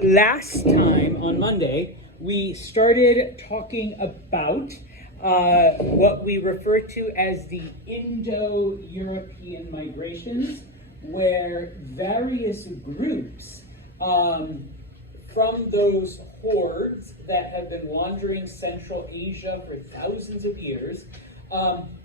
Last time on Monday, we started talking about what we refer to as the Indo-European migrations, where various groups from those hordes that have been wandering Central Asia for thousands of years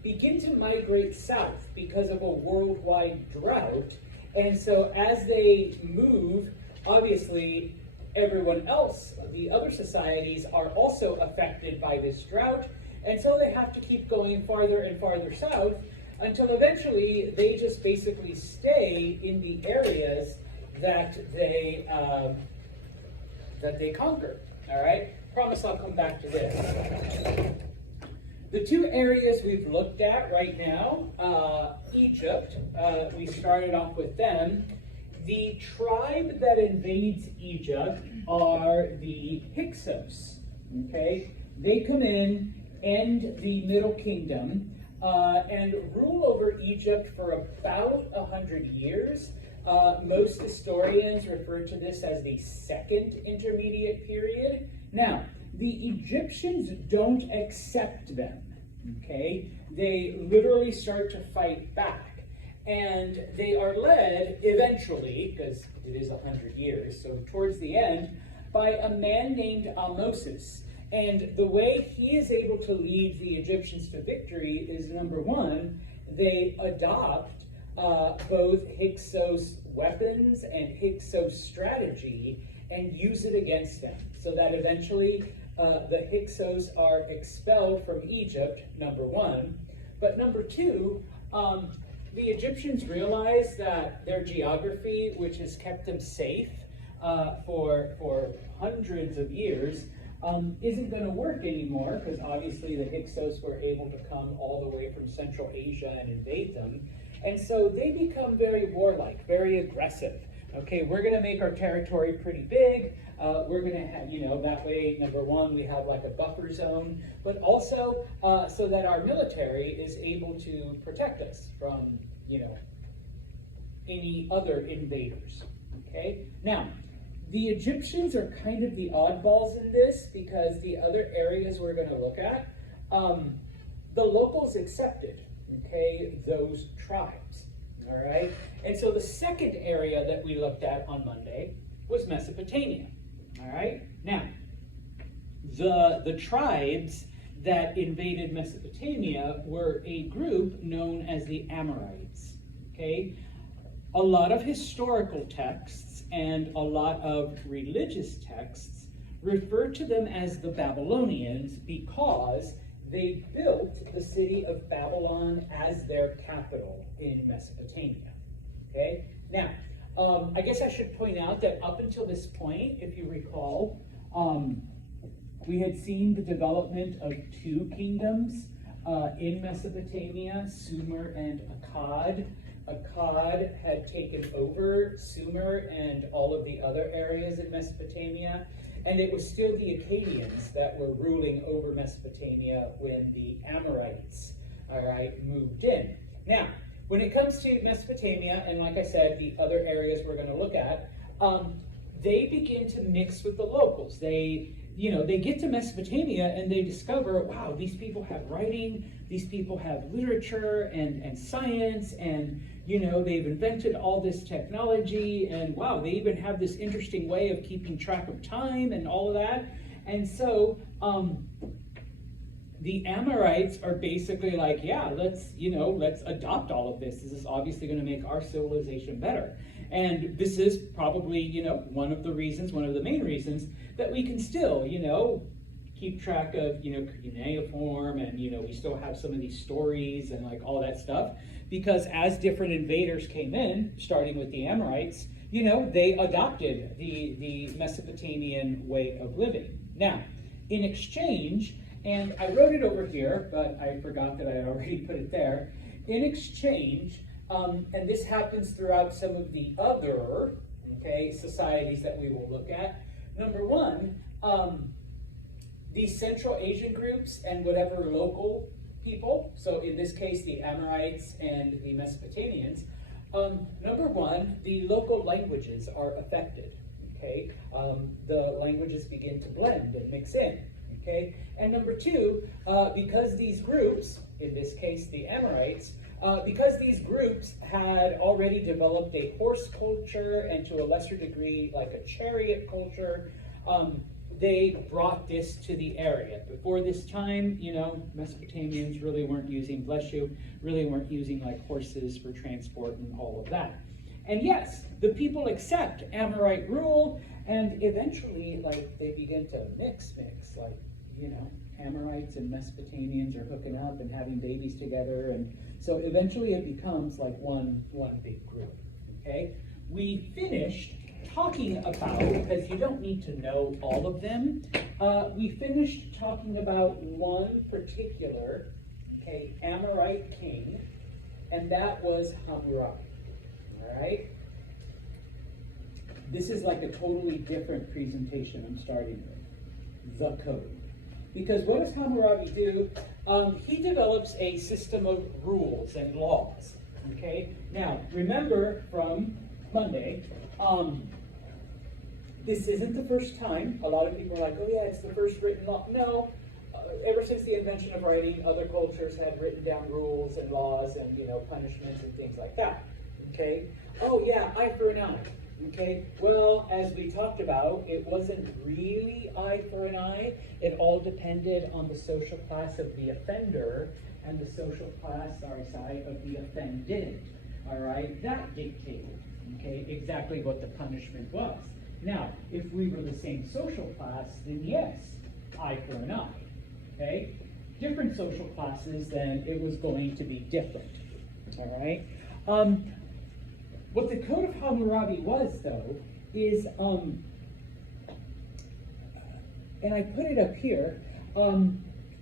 begin to migrate south because of a worldwide drought. And so as they move, obviously everyone else, the other societies, are also affected by this drought. And so they have to keep going farther and farther south until eventually they just basically stay in the areas that they conquer. All right? Promise I'll come back to this. The two areas we've looked at right now, Egypt, we started off with them. The tribe that invades Egypt are the Hyksos, okay? They come in, end the Middle Kingdom, and rule over Egypt for about 100 years. Most historians refer to this as the Second Intermediate Period. Now, the Egyptians don't accept them, okay? They literally start to fight back. And they are led eventually, because it is 100 years, so towards the end, by a man named Ahmosis. And the way he is able to lead the Egyptians to victory is, number one, they adopt both Hyksos weapons and Hyksos strategy and use it against them, so that eventually the Hyksos are expelled from Egypt, number one. But number two, the Egyptians realize that their geography, which has kept them safe for hundreds of years, isn't going to work anymore, because obviously the Hyksos were able to come all the way from Central Asia and invade them. And so they become very warlike, very aggressive. Okay, we're going to make our territory pretty big. We're going to have, that way, number one, we have like a buffer zone, but also so that our military is able to protect us from, any other invaders. Okay, now, the Egyptians are kind of the oddballs in this, because the other areas we're going to look at, the locals accepted, okay, those tribes. All right, and so the second area that we looked at on Monday was Mesopotamia. All right, now the tribes that invaded Mesopotamia were a group known as the Amorites. Okay, a lot of historical texts and a lot of religious texts refer to them as the Babylonians because they built the city of Babylon as their capital in Mesopotamia. Okay? Now, I guess I should point out that up until this point, if you recall, we had seen the development of two kingdoms in Mesopotamia, Sumer and Akkad. Akkad had taken over Sumer and all of the other areas in Mesopotamia, and it was still the Akkadians that were ruling over Mesopotamia when the Amorites, all right, moved in. Now, when it comes to Mesopotamia, and like I said, the other areas we're going to look at, they begin to mix with the locals. They get to Mesopotamia and they discover, wow, these people have writing, these people have literature and science, and they've invented all this technology, and wow, they even have this interesting way of keeping track of time and all of that. And so the Amorites are basically like, yeah, let's adopt all of this. This is obviously going to make our civilization better. And this is probably, one of the main reasons that we can still, keep track of, cuneiform, and, we still have some of these stories and like all that stuff, because as different invaders came in, starting with the Amorites, they adopted the Mesopotamian way of living. Now, in exchange, and I wrote it over here, but I forgot that I already put it there. In exchange, and this happens throughout some of the other, societies that we will look at. Number one, these Central Asian groups and whatever local people, so in this case the Amorites and the Mesopotamians, Number one, the local languages are affected. Okay, the languages begin to blend and mix in. Okay, and number two, because these groups, in this case the Amorites, because these groups had already developed a horse culture and to a lesser degree like a chariot culture, they brought this to the area. Before this time, you know, Mesopotamians really weren't using, bless you, really weren't using like horses for transport and all of that. And yes, the people accept Amorite rule, and eventually, like, they begin to mix, like, you know, Amorites and Mesopotamians are hooking up and having babies together, and so eventually it becomes like one big group, okay? We finished talking about, because you don't need to know all of them, we finished talking about one particular, okay, Amorite king, and that was Hammurabi, all right? This is like a totally different presentation I'm starting with, the code. Because what does Hammurabi do? He develops a system of rules and laws, okay? Now, remember from Monday, this isn't the first time. A lot of people are like, oh yeah, it's the first written law. No, ever since the invention of writing, other cultures had written down rules and laws and, you know, punishments and things like that, okay? Oh yeah, eye for an eye. Okay, well, as we talked about, it wasn't really eye for an eye. It all depended on the social class of the offender and the social class, of the offended. All right, that dictated, okay, exactly what the punishment was. Now, if we were the same social class, then yes, eye for an eye. Okay, different social classes, then it was going to be different. All right. What the Code of Hammurabi was, though, is, and I put it up here,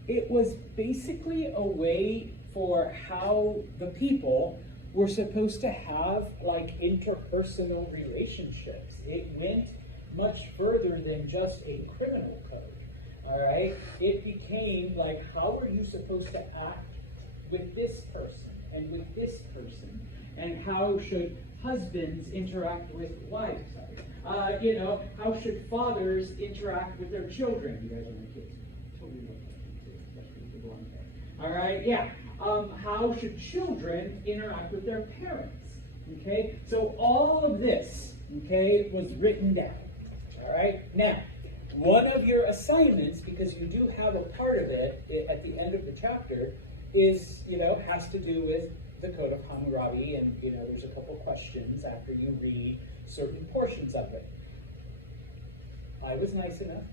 it was basically a way for how the people were supposed to have, like, interpersonal relationships. It went much further than just a criminal code, all right? It became, like, how are you supposed to act with this person and with this person? And how should husbands interact with wives? You know, how should fathers interact with their children? You guys are my kids. Totally love that. Especially people on there. All right, yeah. How should children interact with their parents? Okay, so all of this, okay, was written down. All right, now, one of your assignments, because you do have a part of it at the end of the chapter, is, you know, has to do with the Code of Hammurabi, and, you know, there's a couple questions after you read certain portions of it. I was nice enough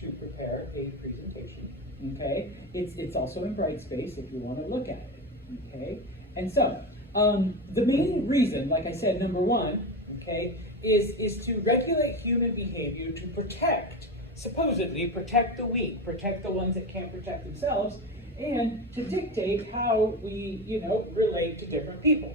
to prepare a presentation, okay? It's also in Brightspace if you want to look at it, okay? And so, the main reason, like I said, number one, okay, is to regulate human behavior to protect, supposedly protect the weak, protect the ones that can't protect themselves, and to dictate how we, you know, relate to different people,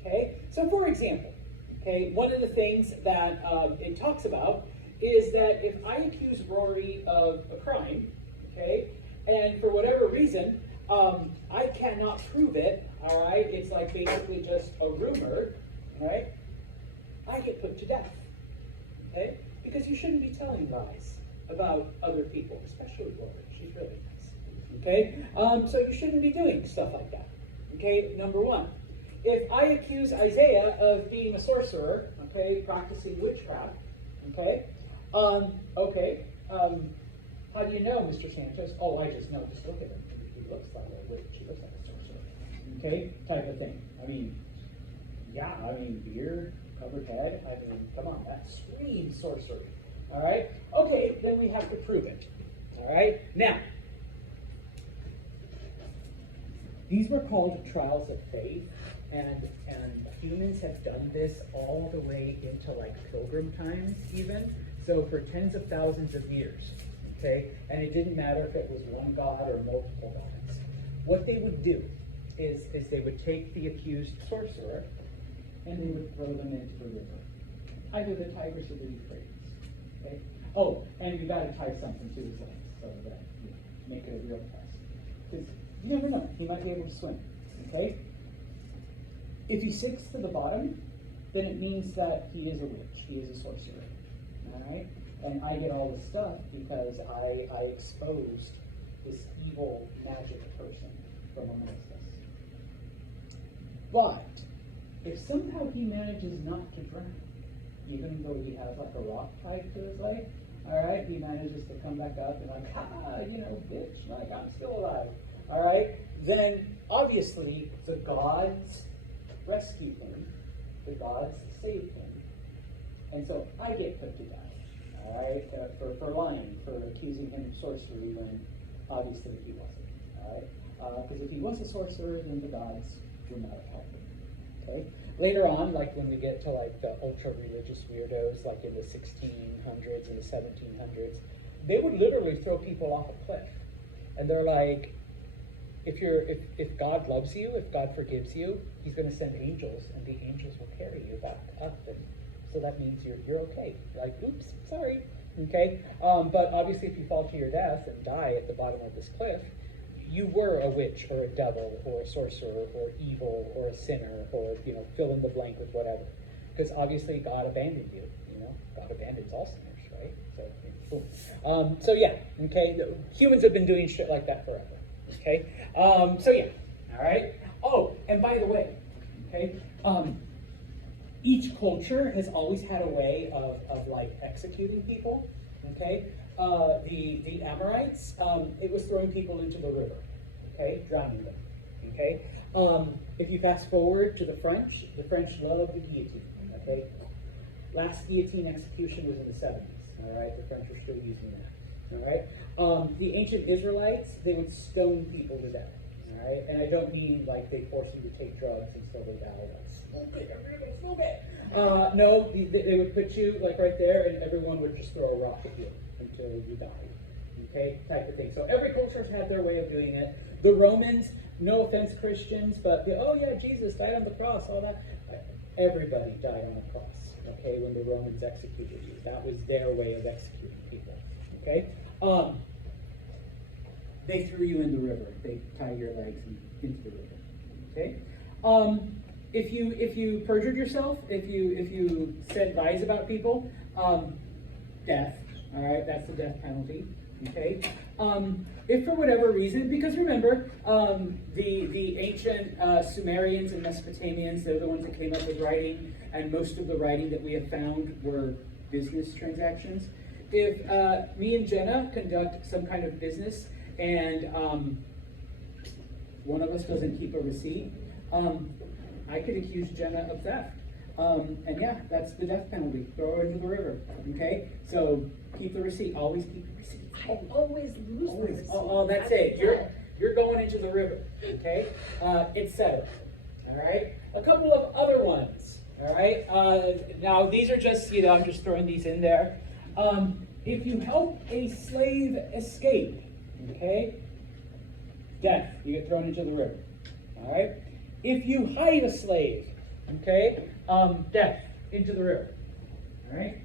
okay? So for example, okay, one of the things that it talks about is that if I accuse Rory of a crime, okay, and for whatever reason, I cannot prove it, all right, it's like basically just a rumor, all right, I get put to death, okay? Because you shouldn't be telling lies about other people, especially Rory, she's really nice. Okay, so you shouldn't be doing stuff like that. Okay, number one. If I accuse Isaiah of being a sorcerer, okay, practicing witchcraft, okay, how do you know, Mr. Sanchez? Oh, I just know. Just look at him. He looks like a witch. He looks like a sorcerer. Okay, type of thing. I mean, yeah, beard, covered head. I mean, come on, that screams sorcery. All right. Okay, then we have to prove it. All right. Now. These were called trials of faith, and humans have done this all the way into like pilgrim times even, so for tens of thousands of years, okay? And it didn't matter if it was one god or multiple gods. What they would do is they would take the accused sorcerer and they would throw them into the river, either the Tigris or the Euphrates, okay? Oh, and you gotta tie something to his legs so that you make it a real test. You never know, he might be able to swim, okay? If he sinks to the bottom, then it means that he is a witch, he is a sorcerer. Alright? And I get all this stuff because I exposed this evil magic person from amongst us. But if somehow he manages not to drown, even though he has like a rock tied to his leg, alright, he manages to come back up and like, bitch, like I'm still alive. Alright? Then obviously the gods rescue him, the gods save him, and so I get put to death. Alright, for lying, for accusing him of sorcery when obviously he wasn't. Alright, because if he was a sorcerer, then the gods would not have helped him. Okay. Later on, like when we get to like the ultra religious weirdos, like in the 1600s and the 1700s, they would literally throw people off a cliff, and they're like, if God loves you, if God forgives you, He's going to send angels, and the angels will carry you back up, and so that means you're okay. You're like, oops, sorry. Okay, but obviously, if you fall to your death and die at the bottom of this cliff, you were a witch or a devil or a sorcerer or evil or a sinner or fill in the blank with whatever, because obviously God abandoned you. God abandons all sinners, right? So yeah, okay. Humans have been doing shit like that forever. Okay, so yeah, all right. Oh, and by the way, okay, each culture has always had a way of like executing people. Okay, the Amorites, it was throwing people into the river. Okay, drowning them. Okay, if you fast forward to the French love the guillotine. Okay, last guillotine execution was in the 70s. All right, the French are still using that. All right, the ancient Israelites, they would stone people to death. All right, and I don't mean like they force you to take drugs until they die. No, they would put you like right there, and everyone would just throw a rock at you until you died. Okay, type of thing. So every culture's had their way of doing it. The Romans, no offense, Christians, but Jesus died on the cross, all that. Everybody died on a cross. Okay, when the Romans executed you, that was their way of executing people. Okay, they threw you in the river. They tied your legs into the river. Okay, if you perjured yourself, if you said lies about people, death. All right, that's the death penalty. Okay, if for whatever reason, because remember, the ancient Sumerians and Mesopotamians, they're the ones that came up with writing, and most of the writing that we have found were business transactions. If me and Jenna conduct some kind of business and one of us doesn't keep a receipt, I could accuse Jenna of theft. And yeah, that's the death penalty. Throw her into the river. Okay? So keep the receipt. Always keep the receipt. I always lose my receipt. Oh, that's it. You're going into the river. Okay? It's settled. All right? A couple of other ones. All right? Now, these are just, I'm just throwing these in there. If you help a slave escape, okay? Death. You get thrown into the river. All right? If you hide a slave, okay? Death into the river. All right?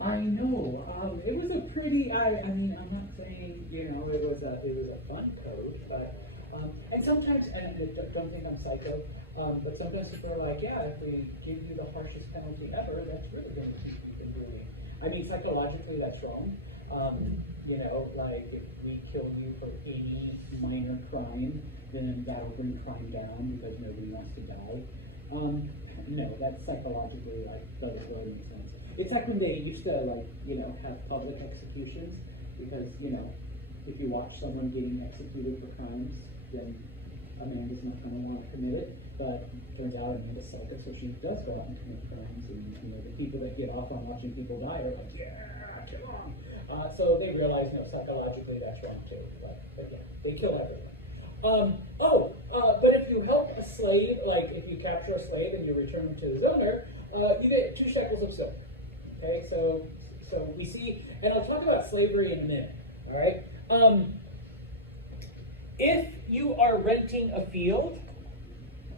I know. It was a pretty. I mean, I'm not saying it was a fun code, but and sometimes, and don't think I'm psycho, but sometimes people are like, yeah, if we give you the harshest penalty ever, that's really going to keep you from doing. I mean, psychologically, that's wrong. Like if we kill you for any minor crime, then that'll bring crime down because nobody wants to die. No, that's psychologically doesn't really make sense. It's like when they used to have public executions because if you watch someone getting executed for crimes, then Amanda's not going to want to commit it. But it turns out Amanda's psychic, so she does go out and commit crimes, and the people that get off on watching people die are like, yeah, kill them. So they realize psychologically that's wrong too. But yeah, they kill everyone. But if you help a slave, like if you capture a slave and you return him to his owner, you get 2 shekels of silver. Okay, so we see, and I'll talk about slavery in a minute. All right. If you are renting a field,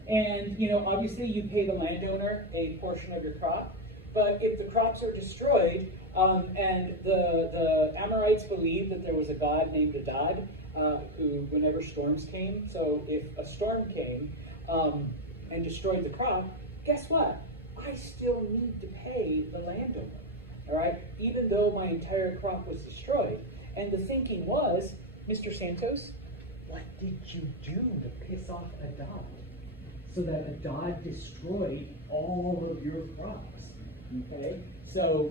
and obviously you pay the landowner a portion of your crop, but if the crops are destroyed, and the Amorites believed that there was a god named Adad, who, whenever storms came, so if a storm came, and destroyed the crop, guess what? I still need to pay the landowner, all right? Even though my entire crop was destroyed. And the thinking was, Mr. Santos, what did you do to piss off Adad? So that Adad destroyed all of your crops, okay? So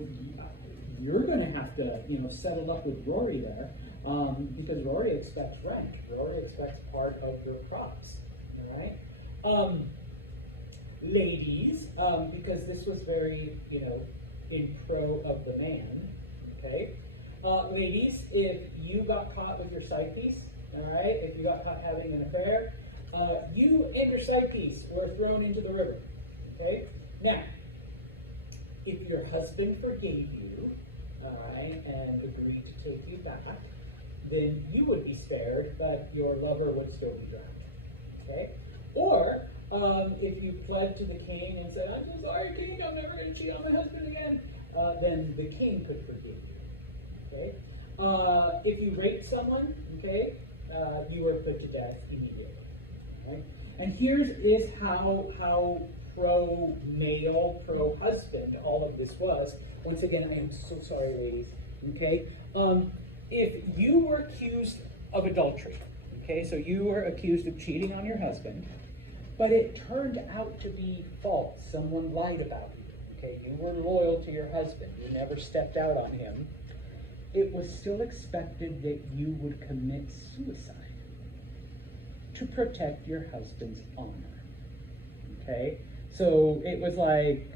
you're going to have to, settle up with Rory there, because Rory expects rent. Rory expects part of your crops, all right? Ladies, because this was very, in pro of the man, okay? Ladies, if you got caught with your side piece, all right, if you got caught having an affair, you and your side piece were thrown into the river, okay? Now, if your husband forgave you, all right, and agreed to take you back, then you would be spared, but your lover would still be drowned, okay? Or, if you pled to the king and said, I'm so sorry, king, I'm never going to cheat on my husband again, then the king could forgive you, okay? If you raped someone, okay, you were put to death immediately, right? And here's is how pro-male, pro-husband all of this was. Once again, I am so sorry, ladies, okay? If you were accused of adultery, okay, so you were accused of cheating on your husband, but it turned out to be false. Someone lied about you, okay? You were loyal to your husband. You never stepped out on him. It was still expected that you would commit suicide to protect your husband's honor, okay? So it was like,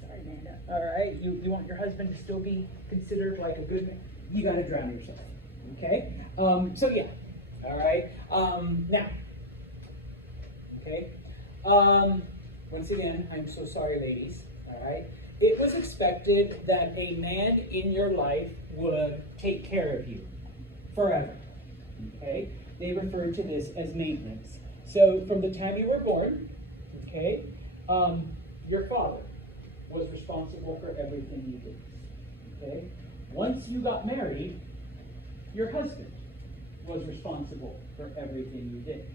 sorry, Amanda, all right? You want your husband to still be considered like a good man? You got to drown yourself, okay? So yeah, all right? Now, okay? Once again, I'm so sorry, ladies, all right? It was expected that a man in your life would take care of you forever, okay? They referred to this as maintenance. So from the time you were born, okay, your father was responsible for everything you did, okay? Once you got married, your husband was responsible for everything you did,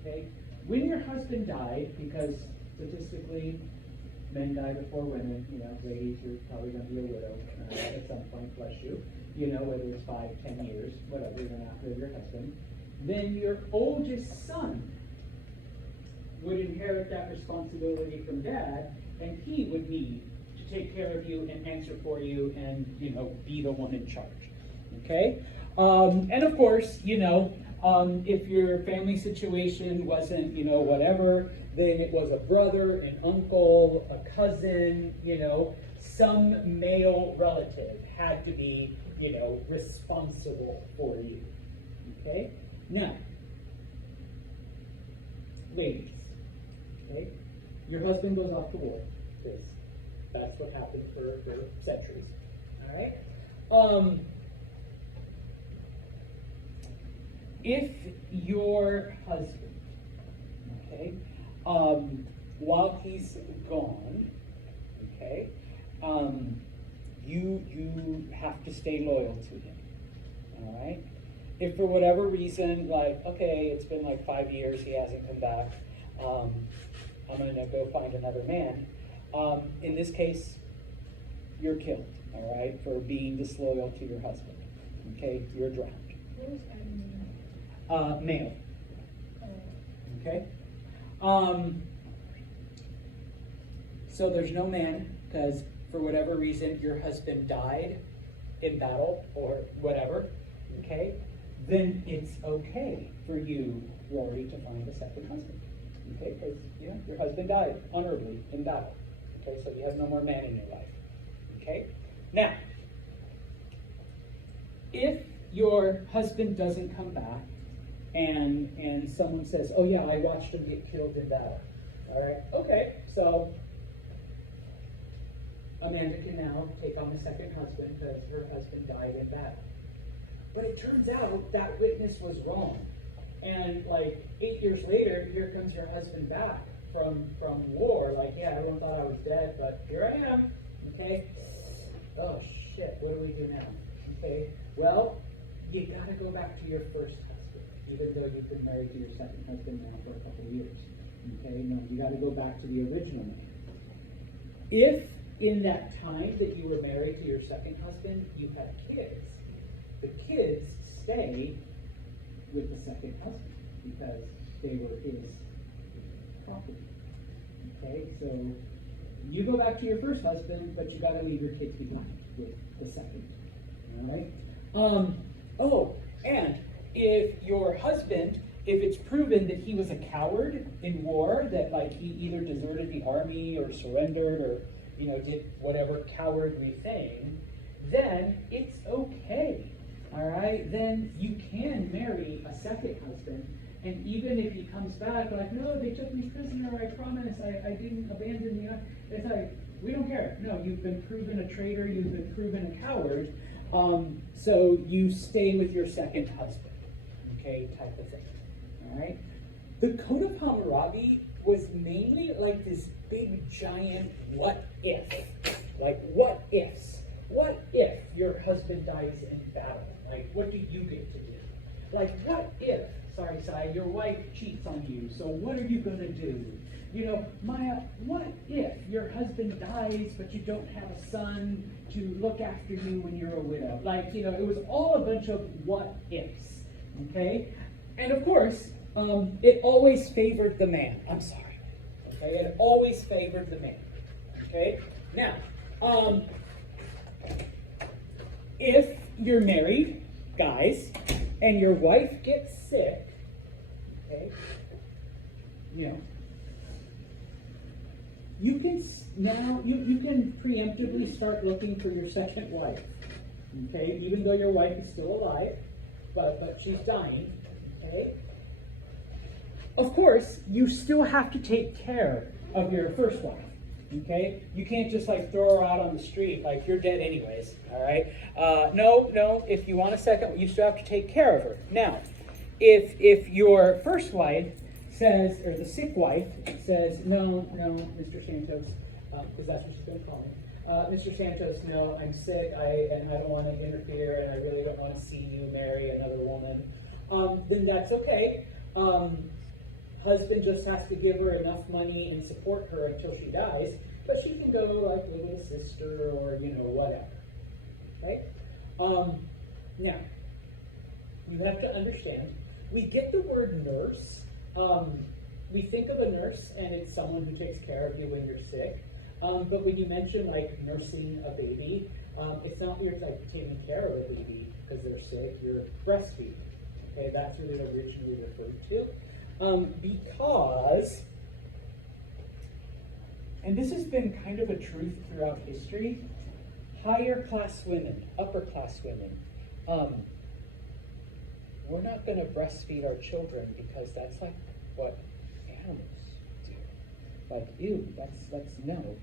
okay? When your husband died, because statistically, men die before women, ladies, you're probably going to be a widow at some point, bless you, whether it's 5, 10 years, whatever, you're going to outlive your husband, then your oldest son would inherit that responsibility from dad, and he would need to take care of you and answer for you and, be the one in charge, okay? And of course, if your family situation wasn't, whatever, then it was a brother, an uncle, a cousin, some male relative had to be, responsible for you. Okay? Now, ladies, okay? Your husband goes off to war, because that's what happened for centuries. All right? If your husband, okay, while he's gone, okay, you have to stay loyal to him, all right? If for whatever reason, like, okay, it's been like 5 years, he hasn't come back, I'm gonna go find another man, in this case, you're killed, all right, for being disloyal to your husband, okay? You're drowned. What was Adam? Male. Oh. Okay? So there's no man, because for whatever reason your husband died in battle or whatever, okay? Then it's okay for you, Rory, to find a second husband. Okay? Because, your husband died honorably in battle. Okay? So you have no more man in your life. Okay? Now, if your husband doesn't come back, and someone says, oh yeah, I watched him get killed in battle. All right, okay, so Amanda can now take on the second husband because her husband died in battle. But it turns out that witness was wrong. And like 8 years later, here comes your husband back from war. Like, yeah, everyone thought I was dead, but here I am. Okay? Oh shit, what do we do now? Okay, well, you gotta go back to your first husband, even though you've been married to your second husband now for a couple of years. Okay, no, you got to go back to the original man. If in that time that you were married to your second husband, you had kids, the kids stay with the second husband because they were his property. Okay, so you go back to your first husband, but you got to leave your kids behind with the second. All right. Oh, and if your husband, if it's proven that he was a coward in war, that like he either deserted the army or surrendered or did whatever cowardly thing, then it's okay. All right. Then you can marry a second husband. And even if he comes back like, no, they took me prisoner, I promise, I didn't abandon you. It's like, we don't care. No, you've been proven a traitor, you've been proven a coward, so you stay with your second husband, okay, type of thing, all right? The Code of Hammurabi was mainly like this big, giant what if, like what ifs. What if your husband dies in battle? Like, what do you get to do? Like, what if, sorry, Sai, your wife cheats on you, so what are you going to do? Maya, what if your husband dies, but you don't have a son to look after you when you're a widow? Like, it was all a bunch of what ifs, okay? And of course, it always favored the man. I'm sorry, okay? It always favored the man, okay? Now, if you're married, guys, and your wife gets sick, okay, you can now you can preemptively start looking for your second wife. Okay, even though your wife is still alive, but she's dying. Okay. Of course, you still have to take care of your first wife. Okay, you can't just like throw her out on the street like you're dead anyways. All right. No. If you want a second, you still have to take care of her. Now, if your first wife says, or the sick wife says, no, Mr. Santos, because that's what she's been calling. Mr. Santos, no, I'm sick, and I don't want to interfere, and I really don't want to see you marry another woman. Then that's okay. Husband just has to give her enough money and support her until she dies, but she can go like live with a sister or whatever. Right? Now, you have to understand, we get the word nurse. We think of a nurse, and it's someone who takes care of you when you're sick. But when you mention like nursing a baby, it's not you're like taking care of a baby because they're sick. You're breastfeeding. Okay, that's what it originally referred to. Because, and this has been kind of a truth throughout history, higher class women, upper class women, we're not going to breastfeed our children because that's like what animals do. Like, ew, that's no.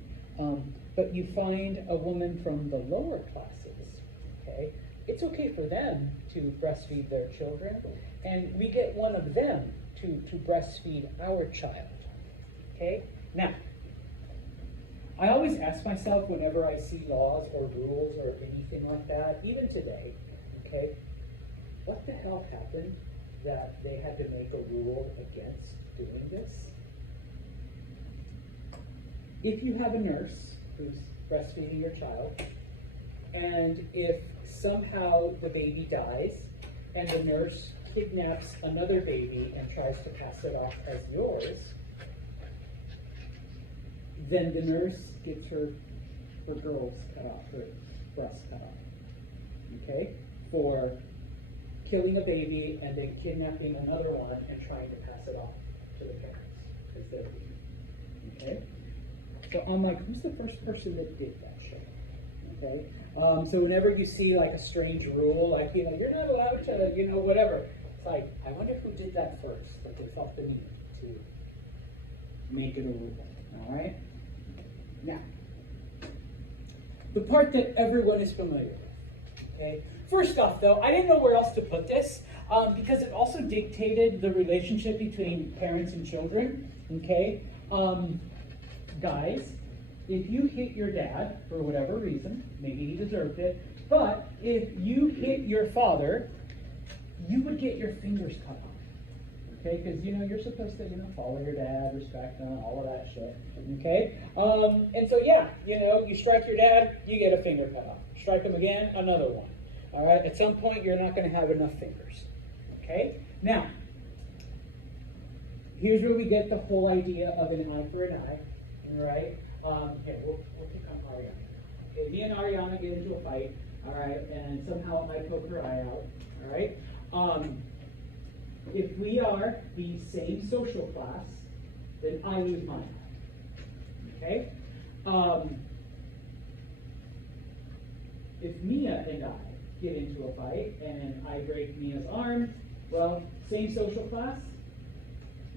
But you find a woman from the lower classes, okay? It's okay for them to breastfeed their children, and we get one of them to breastfeed our child, okay? Now, I always ask myself whenever I see laws or rules or anything like that, even today, okay, what the hell happened that they had to make a rule against doing this? If you have a nurse who's breastfeeding your child, and if somehow the baby dies, and the nurse kidnaps another baby and tries to pass it off as yours, then the nurse gets her girls cut off, her breasts cut off, okay? For killing a baby and then kidnapping another one and trying to pass it off to the parents because they're baby, okay? So I'm like, who's the first person that did that shit? Okay? So whenever you see like a strange rule, like, you're not allowed to, whatever. It's like, I wonder who did that first, that they felt the need to make it a rule. All right? Now, the part that everyone is familiar with, okay? First off, though, I didn't know where else to put this because it also dictated the relationship between parents and children, okay? Guys, if you hit your dad for whatever reason, maybe he deserved it, but if you hit your father, you would get your fingers cut off, Okay, because you're supposed to follow your dad, respect him, all of that shit. Okay, and so yeah, you strike your dad, you get a finger cut off. Strike him again, another one. All right, at some point you're not going to have enough fingers. Okay, now here's where we get the whole idea of an eye for an eye. All right, here we'll pick on Ariana. Okay, me and Ariana get into a fight. All right, and somehow I poke her eye out. All right. If we are the same social class, then I lose my eye. Okay? If Mia and I get into a fight and I break Mia's arm, well, same social class,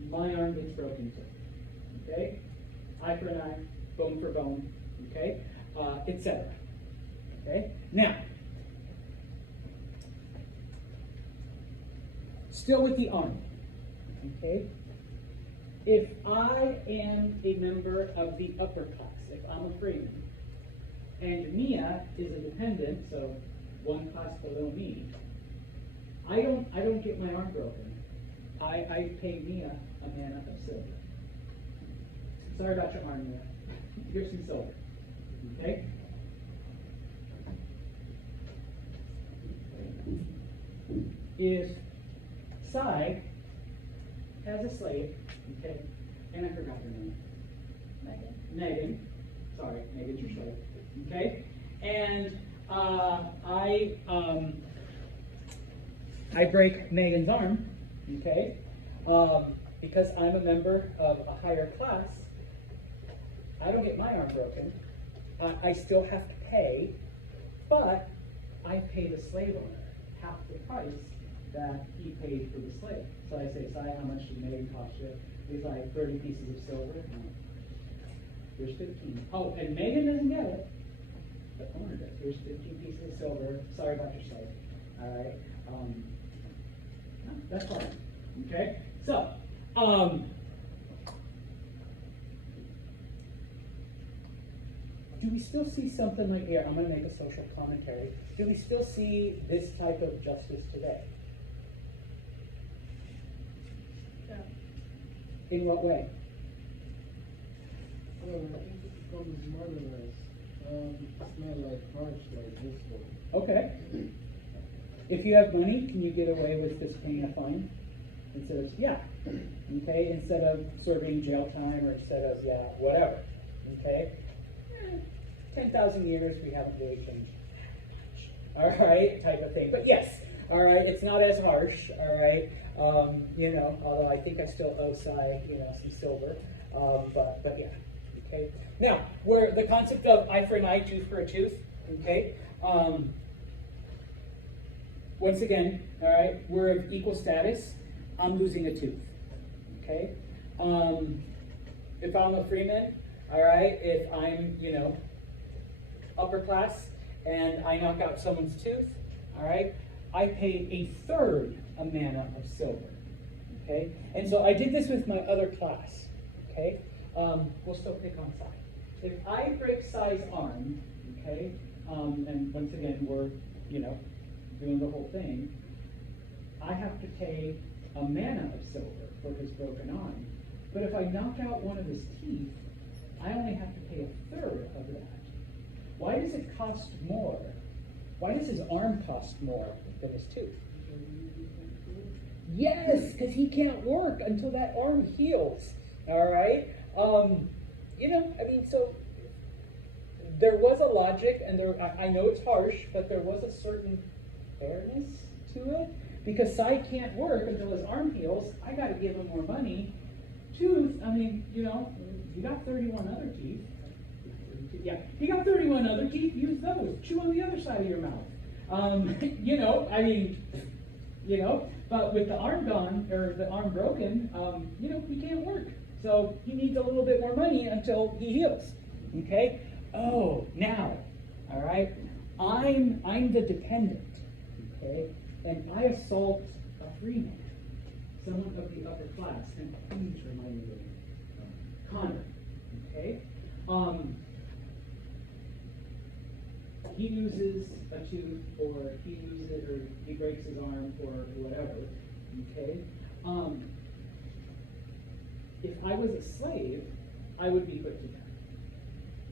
my arm gets broken too. Okay? Eye for an eye, bone for bone, okay? Etc. Okay? Now, still with the arm, okay? If I am a member of the upper class, if I'm a freeman, and Mia is a dependent, so one class below me, I don't get my arm broken. I pay Mia a mana of silver. Sorry about your arm, Mia. Here's some silver, okay? If Sai has a slave, okay, and I forgot her name. Megan. Sorry, Megan's your slave. Okay, and I break Megan's arm. Okay, because I'm a member of a higher class. I don't get my arm broken. I still have to pay, but I pay the slave owner half the price that he paid for the slave. So I say, Sai, how much did Megan cost you? He's like, 30 pieces of silver. Here's 15. Oh, and Megan doesn't get it. The owner does. Here's 15 pieces of silver. Sorry about your slave. All right. No, that's fine. Okay. So, do we still see something like here? I'm going to make a social commentary. Do we still see this type of justice today? In what way? Well, I think it becomes modernized. It's not like harsh like this one. Okay. If you have money, can you get away with just paying a fine? Instead of, yeah. Okay, instead of serving jail time or instead of, yeah, whatever. Okay? 10,000 years, we haven't really changed that much. All right, type of thing. But yes, all right, it's not as harsh, all right? Although I think I still owe Sai, some silver. But yeah, okay. Now, where the concept of eye for an eye, tooth for a tooth, okay? Once again, all right, we're of equal status. I'm losing a tooth, okay? If I'm a freeman, all right, if I'm, upper class and I knock out someone's tooth, all right, I pay a third a mana of silver, okay? And so I did this with my other class, okay? We'll still pick on Sai. If I break Sai's arm, okay, and once again, we're, doing the whole thing, I have to pay a mana of silver for his broken arm. But if I knock out one of his teeth, I only have to pay a third of that. Why does it cost more? Why does his arm cost more than his tooth? Yes, because he can't work until that arm heals. All right? So there was a logic, and I know it's harsh, but there was a certain fairness to it. Because Sai can't work until his arm heals, I got to give him more money. Tooth, you got 31 other teeth. Yeah, you got 31 other teeth, use those. Chew on the other side of your mouth. But with the arm gone, or the arm broken, he can't work. So he needs a little bit more money until he heals. Okay? Oh, now, all right, I'm the dependent. Okay? And I assault a free man, someone of the upper class, and please remind me of him. Connor. Okay? He loses a tooth, or he breaks his arm, or whatever. Okay? If I was a slave, I would be put to death.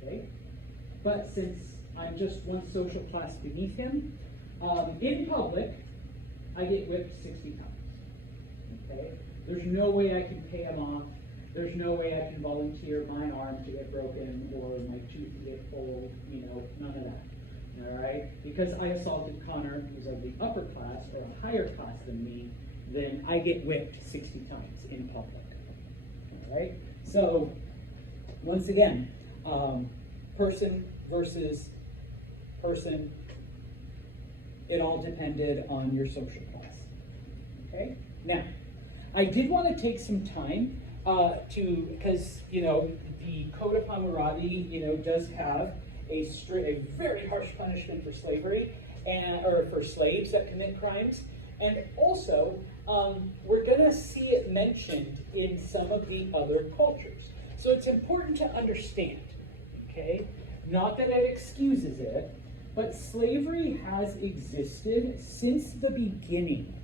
Okay? But since I'm just one social class beneath him, in public, I get whipped 60 times. Okay? There's no way I can pay him off. There's no way I can volunteer my arm to get broken or my tooth to get pulled, none of that. All right? Because I assaulted Connor, who's of the upper class or a higher class than me, then I get whipped 60 times in public. All right? So, once again, person versus person, it all depended on your social class. Okay? Now, I did want to take some time because, the Code of Hammurabi, does have a very harsh punishment for slavery, or for slaves that commit crimes. And also, we're going to see it mentioned in some of the other cultures. So it's important to understand, okay? Not that it excuses it, but slavery has existed since the beginning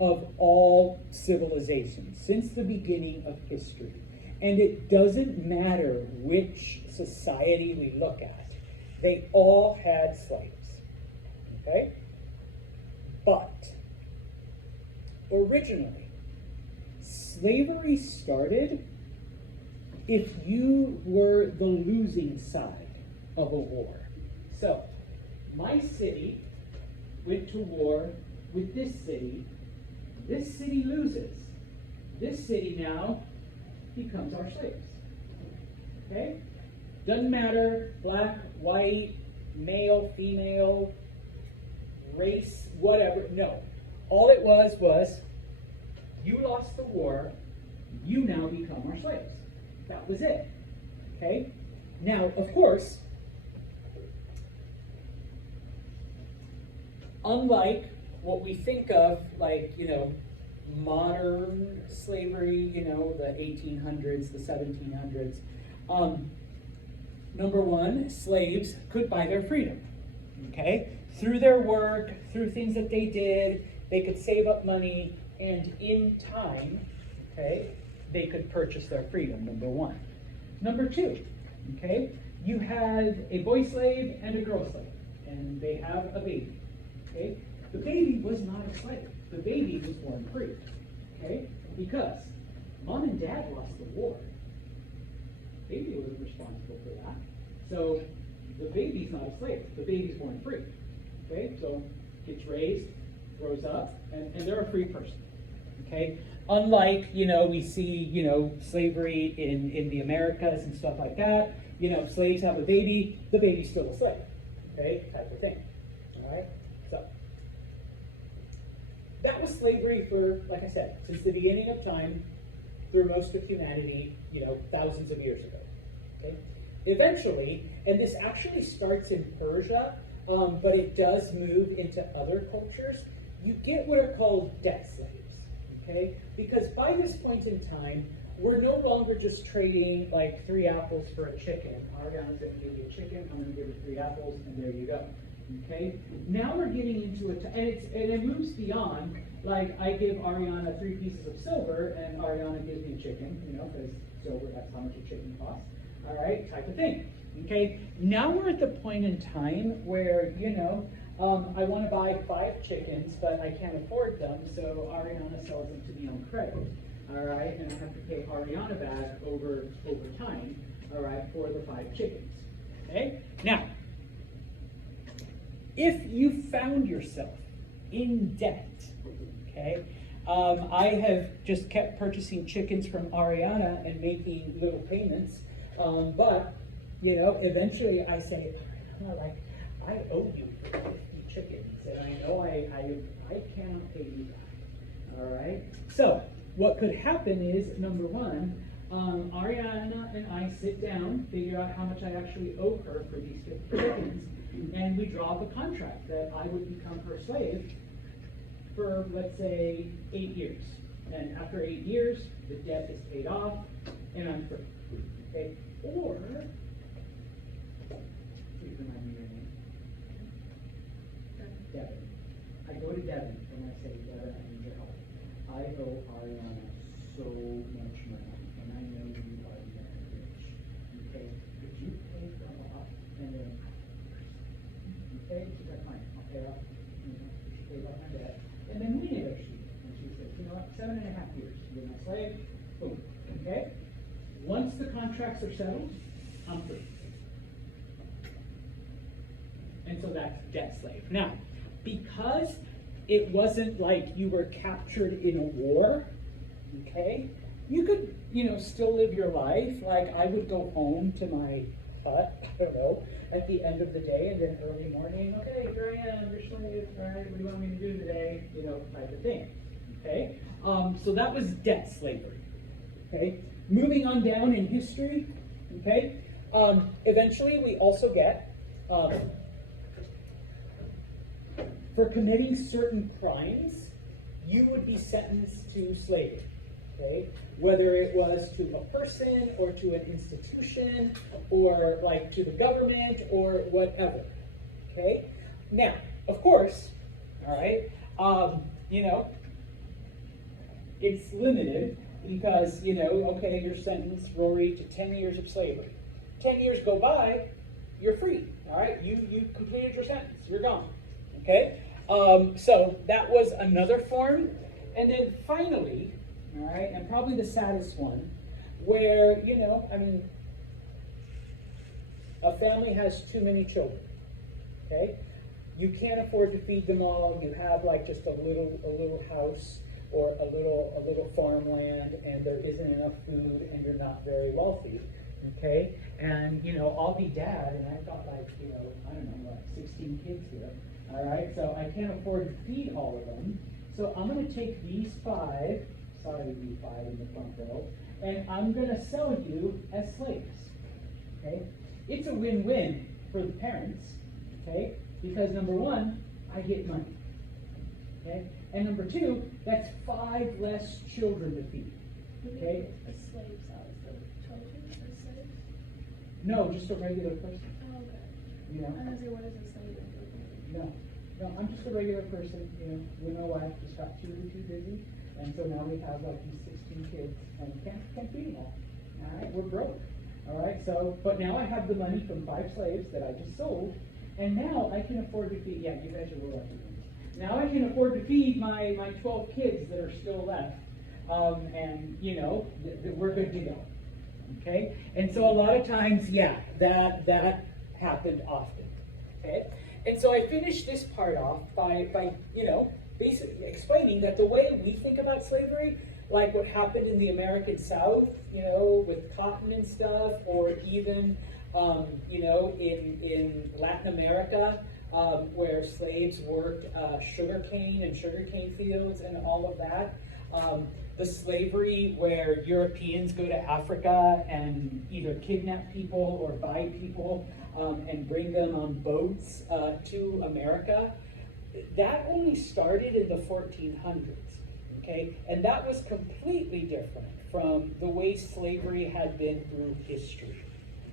of all civilization, since the beginning of history. And it doesn't matter which society we look at, they all had slaves, okay? But originally, slavery started if you were the losing side of a war. So, my city went to war with this city loses. This city now becomes our slaves. Okay? Doesn't matter, black, white, male, female, race, whatever, no. All it was, you lost the war, you now become our slaves. That was it. Okay? Now, of course, unlike what we think of, like, modern slavery, the 1800s, the 1700s, number one, slaves could buy their freedom, okay? Through their work, through things that they did, they could save up money, and in time, okay, they could purchase their freedom, number one. Number two, okay, you had a boy slave and a girl slave, and they have a baby, okay? The baby was not a slave. The baby was born free, okay? Because mom and dad lost the war. Baby wasn't responsible for that. So the baby's not a slave. The baby's born free, okay? So gets raised, grows up, and they're a free person, okay? Unlike, we see, slavery in the Americas and stuff like that. Slaves have a baby, the baby's still a slave, okay? Type of thing, all right? So that was slavery for, like I said, since the beginning of time, through most of humanity, thousands of years ago. Okay? Eventually, and this actually starts in Persia, but it does move into other cultures, you get what are called debt slaves. Okay? Because by this point in time, we're no longer just trading like 3 apples for a chicken. Ariana's going to give you a chicken, I'm going to give you 3 apples, and there you go. Okay? Now we're getting into it, and it moves beyond, like I give Ariana 3 pieces of silver, and Ariana gives me a chicken, because silver, that's how much a chicken costs. All right? Type of thing. Okay? Now we're at the point in time where, I want to buy 5 chickens, but I can't afford them, so Ariana sells them to me on credit. All right? And I have to pay Ariana back over time, all right, for the 5 chickens. Okay? Now, if you found yourself in debt, okay, I have just kept purchasing chickens from Ariana and making little payments, but, eventually I say, Ariana, I owe you for 50 chickens, and I know I cannot pay you back, all right? So, what could happen is, number one, Ariana and I sit down, figure out how much I actually owe her for these 50 chickens, and we draw up a contract that I would become her slave for, let's say, 8 years. And after 8 years, the debt is paid off, and I'm free. Okay? Or, please remind me your name. Devin. I go to Devin and I say, Devin, I need your help. I owe Ariana so much money, and I okay, she's like, fine, I'll pay off, pay off my debt. And then we negotiate, and she says, you know what, 7.5 years, you're my slave, boom, okay? Once the contracts are settled, I'm free. And so that's debt slave. Now, because it wasn't like you were captured in a war, okay, you could, still live your life. Like, I would go home to my hut, I don't know, at the end of the day, and then early morning, okay, here I am, your slave, all right, what do you want me to do today, type of thing, okay? So that was debt slavery, okay? Moving on down in history, okay? Eventually, we also get, for committing certain crimes, you would be sentenced to slavery, okay? Whether it was to a person or to an institution or like to the government or whatever, okay? Now, of course, all right, it's limited because, okay, you're sentenced, Rory, to 10 years of slavery. 10 years go by, you're free, all right? You completed your sentence, you're gone, okay? So that was another form. And then finally, all right, and probably the saddest one, where, a family has too many children, okay? You can't afford to feed them all. You have like just a little house or a little farmland, and there isn't enough food, and you're not very wealthy, okay? And, I'll be dad, and I've got like, 16 kids here, all right? So I can't afford to feed all of them. So I'm going to take these 5, sorry, you 5 in the front row, and I'm going to sell you as slaves, okay? It's a win-win for the parents, okay? Because number 1, I get money, okay? And number 2, that's 5 less children to feed, okay? The slaves out the children as slaves? No, just a regular person, Oh, okay. you know? I was like, what is a slave? No, I'm just a regular person, we my wife just got too busy, and so now we have like these 16 kids, and can't feed them all, all right? We're broke, all right? So, but now I have the money from 5 slaves that I just sold, and now I can afford to feed, yeah, you guys are real lucky. Now I can afford to feed my 12 kids that are still left, and we're good to go, okay? And so a lot of times, yeah, that happened often, okay? And so I finished this part off by basically explaining that the way we think about slavery, like what happened in the American South, with cotton and stuff, or even, in Latin America, where slaves worked sugarcane and sugarcane fields and all of that. The slavery where Europeans go to Africa and either kidnap people or buy people and bring them on boats to America, that only started in the 1400s, okay? And that was completely different from the way slavery had been through history,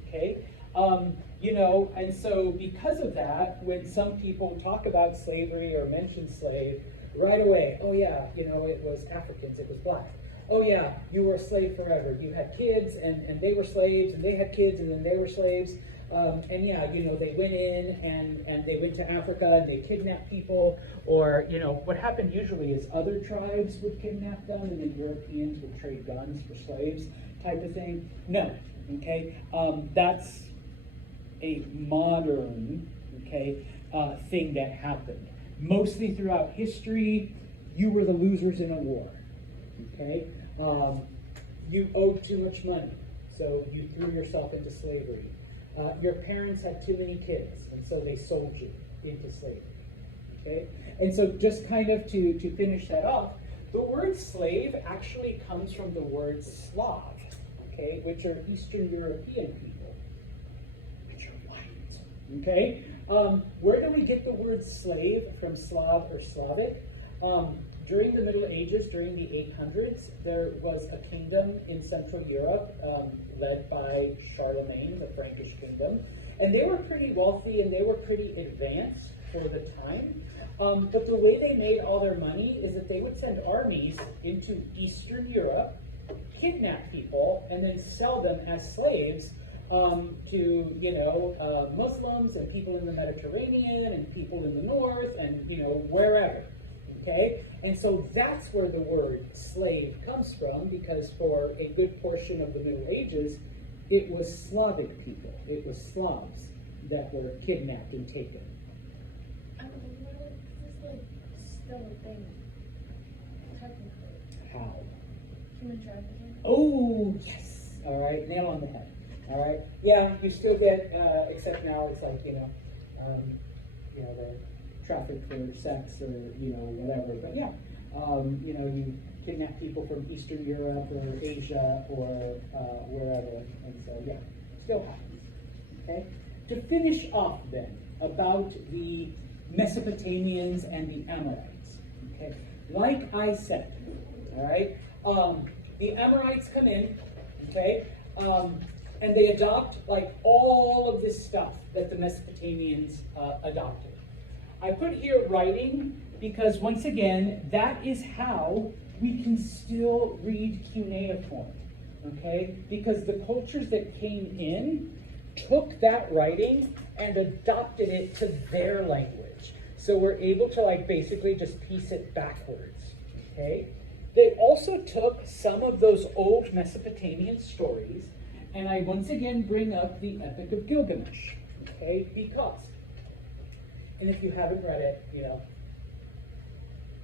okay? And so because of that, when some people talk about slavery or mention slave, right away, oh yeah, it was Africans, it was black. Oh yeah, you were a slave forever. You had kids, and they were slaves, and they had kids, and then they were slaves. And yeah, they went in and they went to Africa and they kidnapped people, or, what happened usually is other tribes would kidnap them and then Europeans would trade guns for slaves type of thing. No, okay, that's a modern, thing that happened. Mostly throughout history, you were the losers in a war, okay? You owed too much money, so you threw yourself into slavery. Your parents had too many kids, and so they sold you into slavery, okay? And so just kind of to finish that off, the word slave actually comes from the word Slav, okay, which are Eastern European people, which are white, okay? Where do we get the word slave from Slav or Slavic? During the Middle Ages, during the 800s, there was a kingdom in Central Europe led by Charlemagne, the Frankish kingdom. And they were pretty wealthy and they were pretty advanced for the time. But the way they made all their money is that they would send armies into Eastern Europe, kidnap people, and then sell them as slaves to, you know, Muslims and people in the Mediterranean and people in the north and, you know, wherever. Okay? And so that's where the word slave comes from, because for a good portion of the Middle Ages, it was Slavic people. It was Slavs that were kidnapped and taken. Is this like still a thing? Technically. How? Human trafficking? Oh, yes. All right, nail on the head. All right. Yeah, you still get, except now it's like, you know, the traffic for sex or, you know, whatever. But yeah, you know, you kidnap people from Eastern Europe or Asia or wherever. And so, yeah, still happens. Okay. To finish off then about the Mesopotamians and the Amorites. Okay. Like I said, all right, the Amorites come in, okay, and they adopt like all of this stuff that the Mesopotamians adopted. I put here writing because once again, that is how we can still read cuneiform, okay? Because the cultures that came in took that writing and adopted it to their language. So we're able to like basically just piece it backwards, okay? They also took some of those old Mesopotamian stories, and I once again bring up the Epic of Gilgamesh, okay? Because, and if you haven't read it, you know,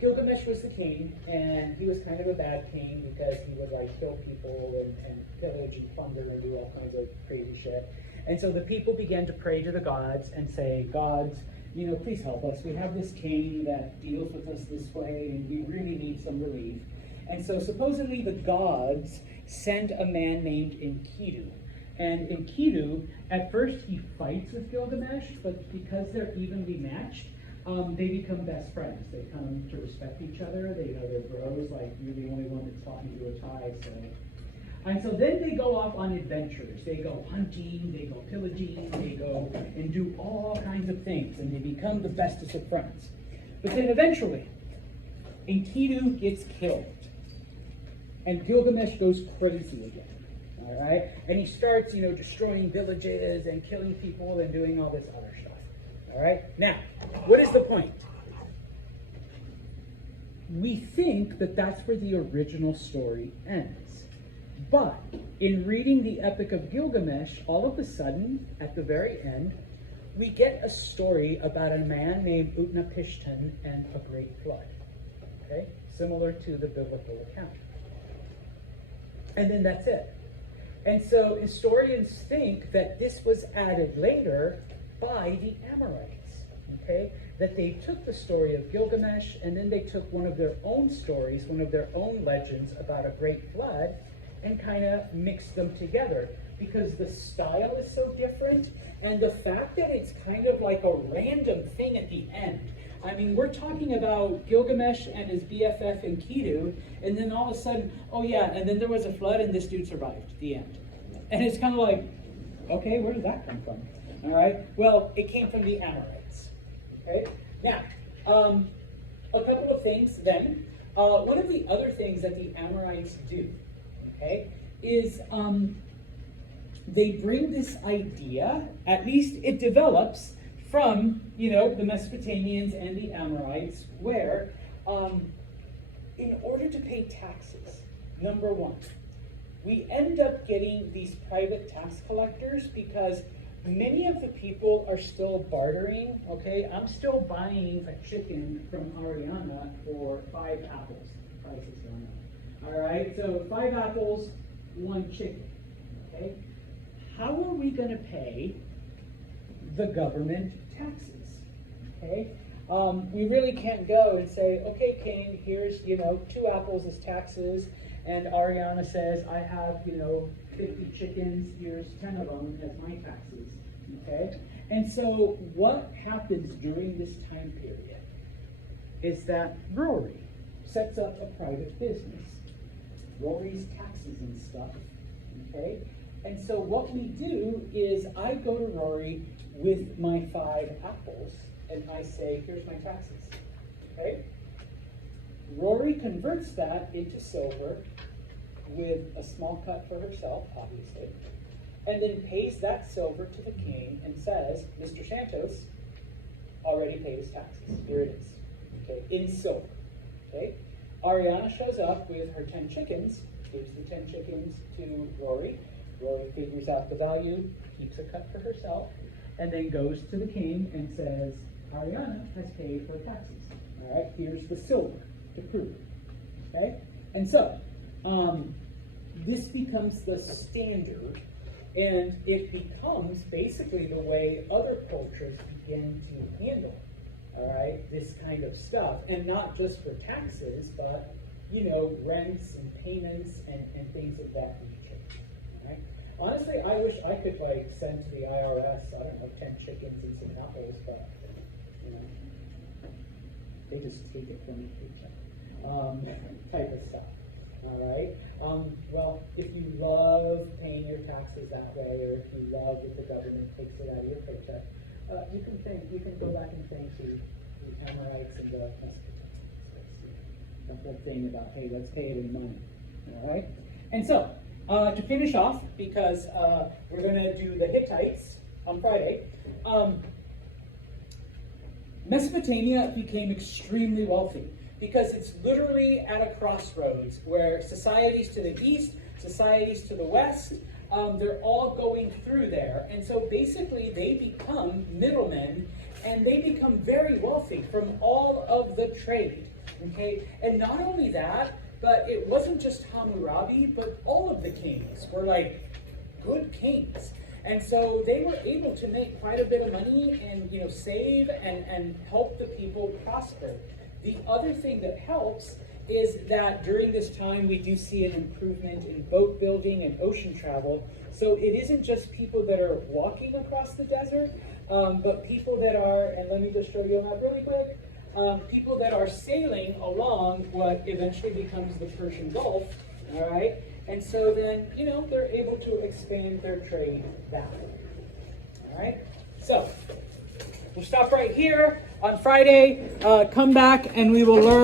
Gilgamesh was the king, and he was kind of a bad king because he would like kill people and pillage and plunder and do all kinds of crazy shit. And so the people began to pray to the gods and say, gods, you know, please help us. We have this king that deals with us this way, and we really need some relief. And so supposedly the gods sent a man named Enkidu. And Enkidu, at first he fights with Gilgamesh, but because they're evenly matched, they become best friends. They come to respect each other. They know they're bros, like you're the only one that's talking to a tie. And so then they go off on adventures. They go hunting, they go pillaging, they go and do all kinds of things, and they become the bestest of friends. But then eventually, Enkidu gets killed, and Gilgamesh goes crazy again. All right, and he starts, you know, destroying villages and killing people and doing all this other stuff. All right, now, what is the point? We think that that's where the original story ends. But in reading the Epic of Gilgamesh, all of a sudden, at the very end, we get a story about a man named Utnapishtim and a great flood. Okay, similar to the biblical account. And then that's it. And so historians think that this was added later by the Amorites, okay? That they took the story of Gilgamesh and then they took one of their own stories, one of their own legends about a great flood, and kind of mixed them together because the style is so different and the fact that it's kind of like a random thing at the end. I mean, we're talking about Gilgamesh and his BFF Enkidu, and then all of a sudden, oh yeah, and then there was a flood and this dude survived, the end. And it's kind of like, okay, where did that come from? All right, well, it came from the Amorites, okay? Now, a couple of things then. One of the other things that the Amorites do, okay, is they bring this idea, at least it develops from, you know, the Mesopotamians and the Amorites, where in order to pay taxes, number one, we end up getting these private tax collectors because many of the people are still bartering, okay? I'm still buying a chicken from Ariana for 5 apples. The price is going up. All right, so 5 apples, 1 chicken, okay? How are we going to pay the government taxes, okay? We really can't go and say, okay, King, here's, you know, 2 apples as taxes, and Ariana says, I have, you know, 50 chickens, here's 10 of them as my taxes, okay? And so what happens during this time period is that Rory sets up a private business. Rory's taxes and stuff, okay? And so what we do is I go to Rory with my 5 apples and I say, here's my taxes, okay? Rory converts that into silver with a small cut for herself, obviously. and then pays that silver to the king and says, Mr. Santos already paid his taxes. Here it is, okay, in silver. Okay, Ariana shows up with her 10 chickens, gives the 10 chickens to Rory. Rory figures out the value, keeps a cut for herself, and then goes to the king and says, Ariana has paid her taxes. All right, here's the silver to prove it. Okay, and so this becomes the standard, and it becomes basically the way other cultures begin to handle, all right, this kind of stuff, and not just for taxes, but rents and payments and things of that nature. All right. Honestly, I wish I could send to the IRS, I don't know, 10 chickens and some apples, but they just take it from me, type of stuff. All right. Well, if you love paying your taxes that way, or if you love that the government takes it out of your paycheck, you can go back and thank the Amorites and the Mesopotamians. The whole thing about, hey, let's pay it in money. All right. And so, to finish off, because we're going to do the Hittites on Friday. Mesopotamia became extremely wealthy because it's literally at a crossroads where societies to the east, societies to the west, they're all going through there. And so basically they become middlemen, and they become very wealthy from all of the trade. Okay? And not only that, but it wasn't just Hammurabi, but all of the kings were good kings. And so they were able to make quite a bit of money and save and help the people prosper. The other thing that helps is that during this time we do see an improvement in boat building and ocean travel. So it isn't just people that are walking across the desert, but people that are, and let me just show you a map really quick, people that are sailing along what eventually becomes the Persian Gulf, all right? And so then, they're able to expand their trade that way. All right? So, we'll stop right here on Friday. Come back and we will learn.